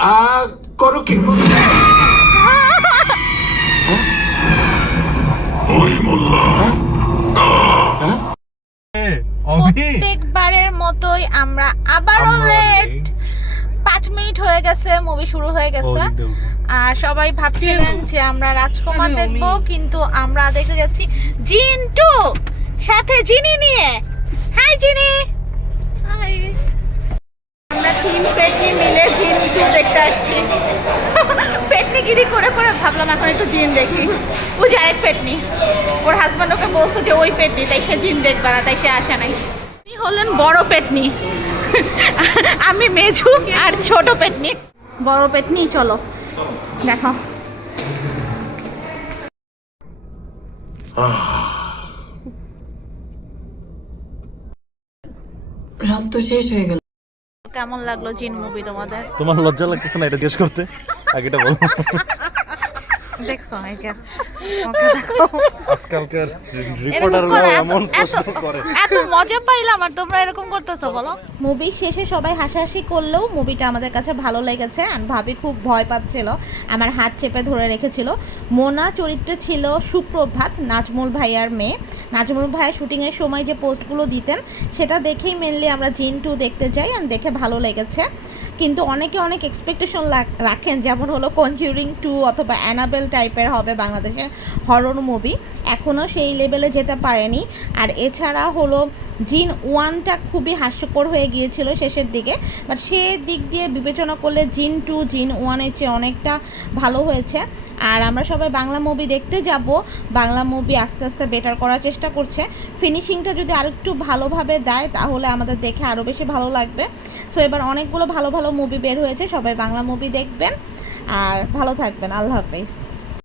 আ করো কি? প্রত্যেকবারের মতোই আমরা আবারও লেট পাঁচ মিনিট হয়ে গেছে মুভি শুরু হয়ে গেছে। আর সবাই ভাবছিলেন যে আমরা রাজকুমার দেখব কিন্তু আমরা দেখতে যাচ্ছি জিন টু সাথে জিনি নিয়ে। হাই জিনি আমরা তিন পেটনি মিলে জিন টু দেখতে আসছি। পেটনিগিরি করে করে ভাবলাম এখন একটু জিন দেখি। ওই যে আরেক পেটনি। ওর হাজব্যান্ড ওকে বলছে যে ওই পেটনি, তাই সে জিন দেখবে না, তাই সে আসে নাই। হলেন বড় পেটনি। আমি মেজু আর ছোট পেটনি। বড় পেটনি, চলো। দেখো। রাত তো শেষ হয়ে গেল। কেমন লাগল জিন মুভি তোমাদের? তোমার লজ্জা লাগতেছে না এটা জিজ্ঞেস করতে? আগেটা বলো। দেখছ এই যে আজকালকার রিপোর্টাররা এমন প্রশ্ন করে। এত মজা পাইলাম আর তোমরা এরকম করতেছো বলো। মুভি শেষে সবাই হাসাহাসি করলেও মুভিটা আমাদের কাছে ভালো লেগেছে আর ভাবি খুব ভয় পাচ্ছিল আমার হাত চেপে ধরে রেখেছিল। মোনা চরিত্রে ছিল সুপ্রভাত নাজমুল ভাইয়ার মেয়ে। নাজমুল ভাইয়া শুটিংয়ের সময় যে পোস্টগুলো দিতেন সেটা দেখেই মেনলি আমরা জিন টু দেখতে যাই আর দেখে ভালো লেগেছে। কিন্তু অনেকে অনেক এক্সপেকটেশন রাখেন, যেমন হলো কনজিউরিং টু অথবা অ্যানাবেল টাইপের হবে বাংলাদেশের হরর মুভি এখনও সেই লেভেলে যেতে পারেনি। আর এছাড়া হলো জিন ওয়ানটা খুবই হাস্যকর হয়ে গিয়েছিল শেষের দিকে। বাট সে দিক দিয়ে বিবেচনা করলে জিন টু জিন ওয়ানের চেয়ে অনেকটা ভালো হয়েছে। আর আমরা সবাই বাংলা মুভি দেখতে যাব। বাংলা মুভি আস্তে আস্তে বেটার করার চেষ্টা করছে। ফিনিশিংটা যদি আরও একটু ভালোভাবে দেয়, তাহলে আমাদের দেখে আরও বেশি ভালো লাগবে। সো এবার অনেকগুলো ভালো ভালো মুভি বের হয়েছে, সবাই বাংলা মুভি দেখবেন, আর ভালো থাকবেন, আল্লাহ হাফেজ।